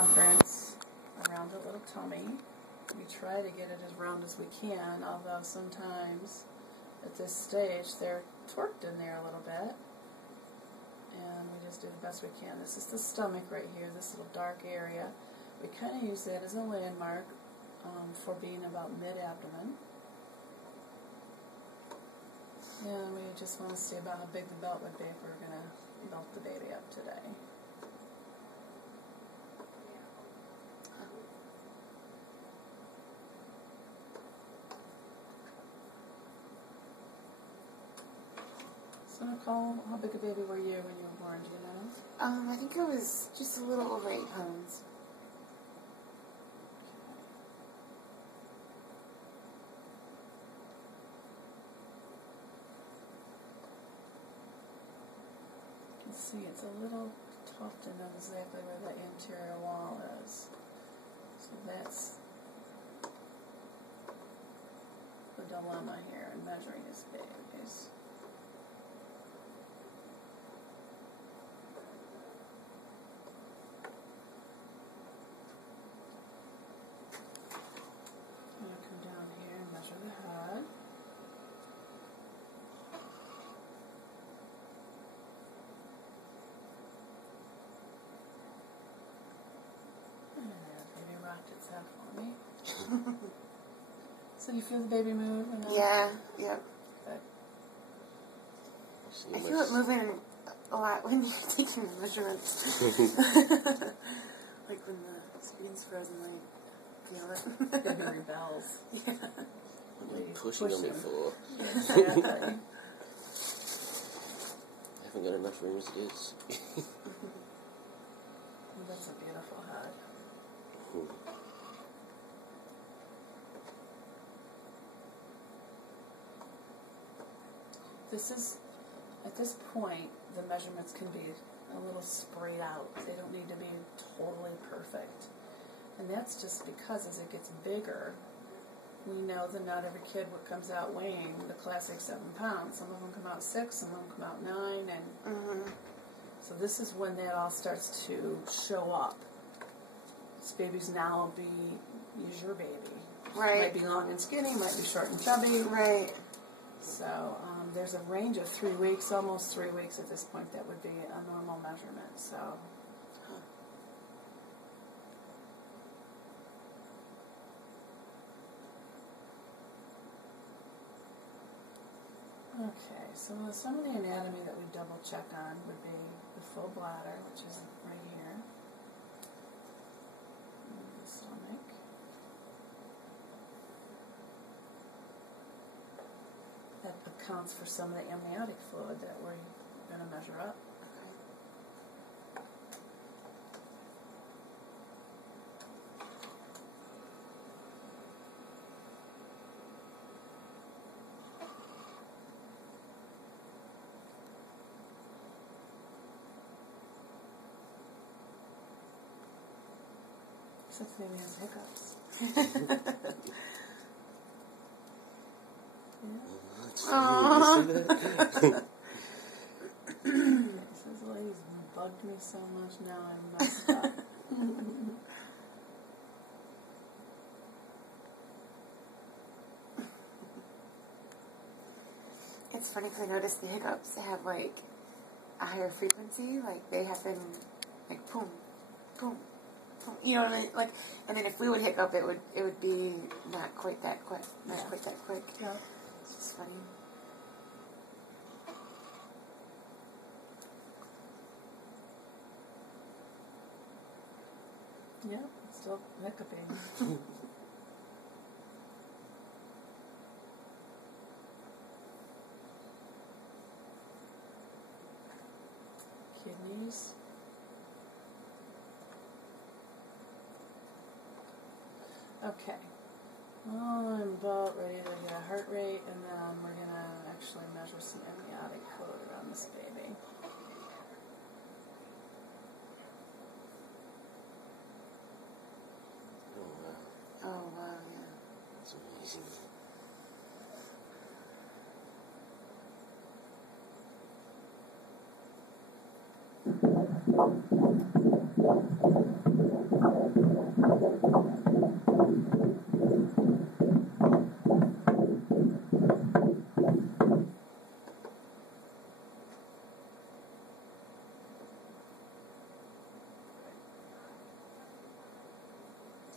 circumference around the little tummy. We try to get it as round as we can, although sometimes at this stage they're torqued in there a little bit. And we just do the best we can. This is the stomach right here, this little dark area. We kind of use that as a landmark for being about mid-abdomen. And we just want to see about how big the belt would be if we're going to belt the baby up today. So Nicole, how big a baby were you when you were born, do you know? I think it was just a little over 8 pounds. You can see it's a little tough to know exactly where the anterior wall is. So that's the dilemma here in measuring these babies. I'm going to come down here and measure the head. Baby rocked its head for me. So you feel the baby move? Yeah, yep. Good. I feel it moving a lot when you're taking the measurements. Like when the screen's frozen, I feel it. Baby rebels. Yeah. You're pushing on me for. Exactly. I haven't got enough room as it is. Well, that's a beautiful head. This is, at this point, the measurements can be a little sprayed out. They don't need to be totally perfect. And that's just because as it gets bigger, we know that not every kid comes out weighing the classic 7 pounds. Some of them come out 6, some of them come out 9, and so this is when that all starts to show up. This baby's now is your baby. Right. Might be long and skinny, might be short and chubby. Right. So there's a range of 3 weeks, almost 3 weeks at this point, that would be a normal measurement. So. Okay, so some of the anatomy that we double check on would be the full bladder, which is right here, and the stomach. That accounts for some of the amniotic fluid that we're going to measure up. Except maybe has hiccups. This lady's bugged me so much now I'm messed up. It's funny because I noticed the hiccups have like a higher frequency, like they happen like boom, boom, boom. You know what I mean? Like, and then if we would hiccup, it would be not quite that quick, quite that quick. Yeah. It's just funny. Yeah, it's still hiccuping. Kidneys. Okay. Well, I'm about ready to get a heart rate, and then we're going to actually measure some amniotic fluid around this baby. Oh, wow. Oh, wow, yeah. That's amazing.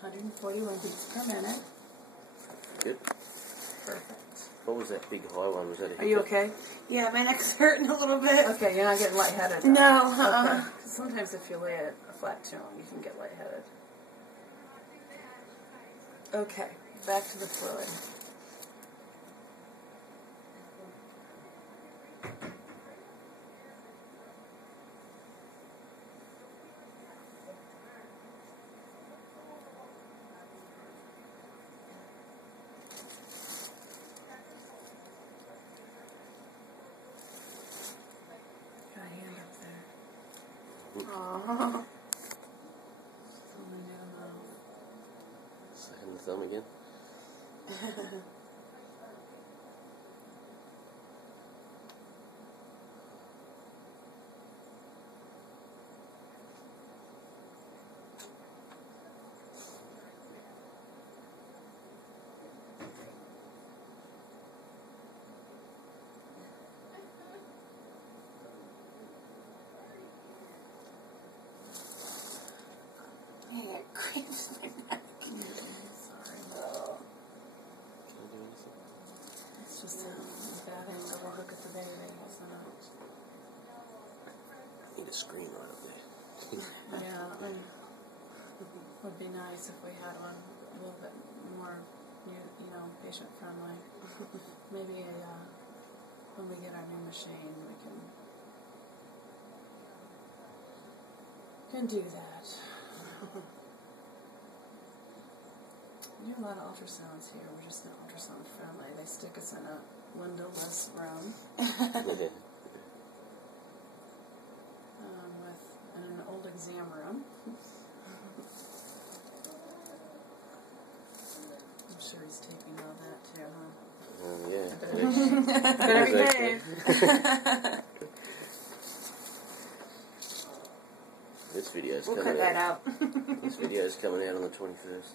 141 beats per minute. Good. Perfect. What was that big high one? Was that a Are you okay? Yeah, my neck's hurting a little bit. Okay, you're not getting lightheaded. Though. No. Okay. 'Cause sometimes if you lay at a flat tone, you can get lightheaded. Okay, back to the fluid. Got a hand up there. Aww. Filming it in the Slam the thumb again. Yeah, it cramps my neck. Sorry. Can you do anything? It's just a bad angle to look at the baby, isn't it? Need a screen right up there. Yeah, would be nice if we had one a little bit more, patient friendly. Maybe when we get our new machine, we can do that. We do a lot of ultrasounds here. We're just not ultrasound friendly. They stick us in a windowless room Yeah. in an old exam room. I'm sure he's taking all that too, huh? Yeah. Better behave. This video's We'll coming cut that out. out. This video's coming out on the 21st.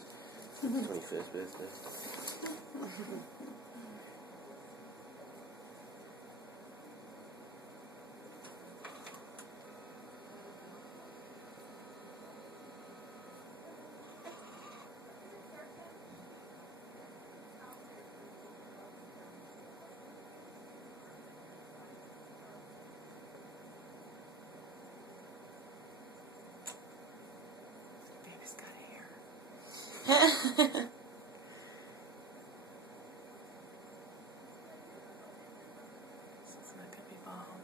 21st birthday. Baby's got hair. So it's not gonna be bald.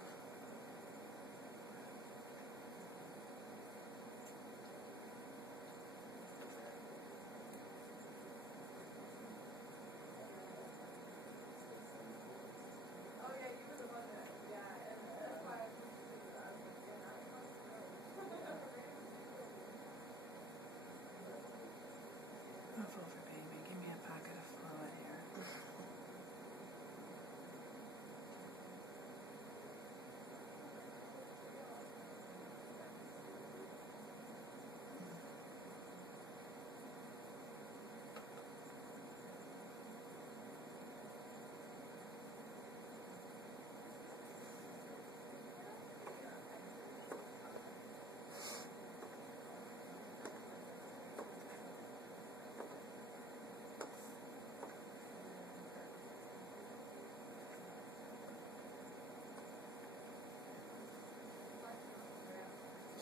Move over, baby. Give me a pocket of fluid here.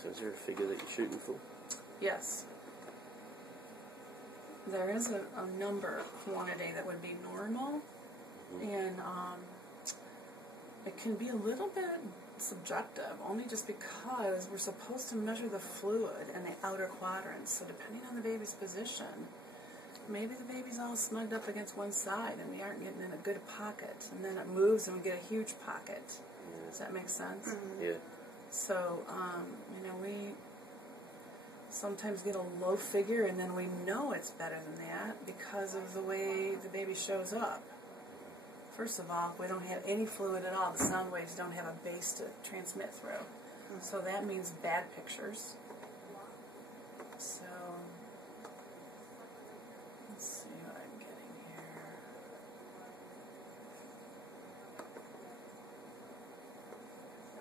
So is there a figure that you're shooting for? Yes. There is a number quantity that would be normal, and it can be a little bit subjective, only just because we're supposed to measure the fluid in the outer quadrants. So depending on the baby's position, maybe the baby's all snugged up against one side and we aren't getting in a good pocket, and then it moves and we get a huge pocket. Yeah. Does that make sense? Yeah. So, we sometimes get a low figure and then we know it's better than that because of the way the baby shows up. First of all, we don't have any fluid at all. The sound waves don't have a base to transmit through. So that means bad pictures. So, let's see what I'm getting here.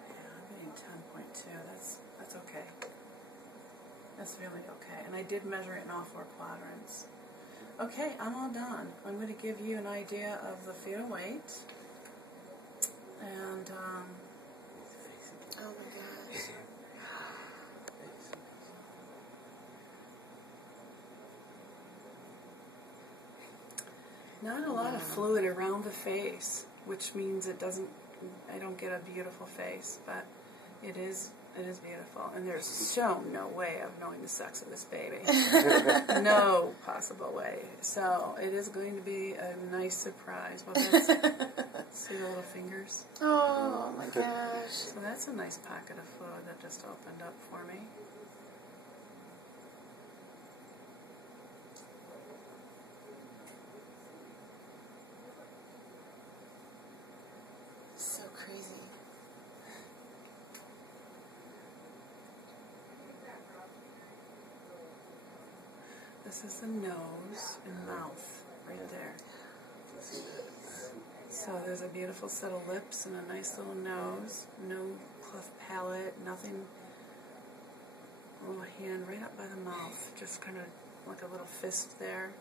Yeah, I'm getting 10.2. That's okay. That's really okay. And I did measure it in all 4 quadrants. Okay, I'm all done. I'm going to give you an idea of the fetal weight. And, Oh my gosh. not a lot of fluid around the face, which means I don't get a beautiful face, but it is beautiful. And there's so no way of knowing the sex of this baby. No possible way. So it is going to be a nice surprise. Well, see the little fingers? Oh my gosh. So that's a nice pocket of fluid that just opened up for me. So crazy. This is the nose and mouth right there. So there's a beautiful set of lips and a nice little nose. No cleft palate, nothing. A little hand right up by the mouth. Just kind of like a little fist there.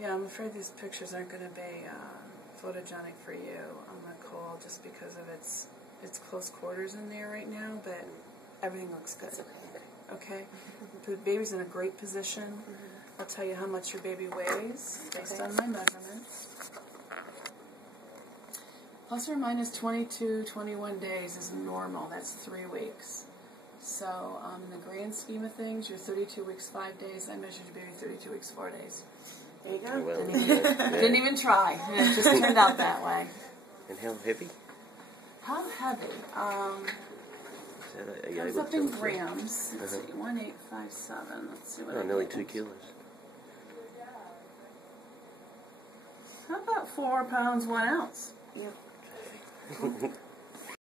Yeah, I'm afraid these pictures aren't going to be photogenic for you on Nicole just because of its close quarters in there right now, but everything looks good. It's okay. Okay? The baby's in a great position. I'll tell you how much your baby weighs based on my measurements. Plus or minus 22, 21 days is normal. That's 3 weeks. So in the grand scheme of things, you're 32 weeks, 5 days. I measured your baby 32 weeks, 4 days. There you go. Well, Didn't even try. It just turned out that way. And how heavy? How heavy? Comes up in grams. Let's see, 1857. Let's see what I nearly get. 2 kilos. How about 4 pounds, 1 ounce? Yep.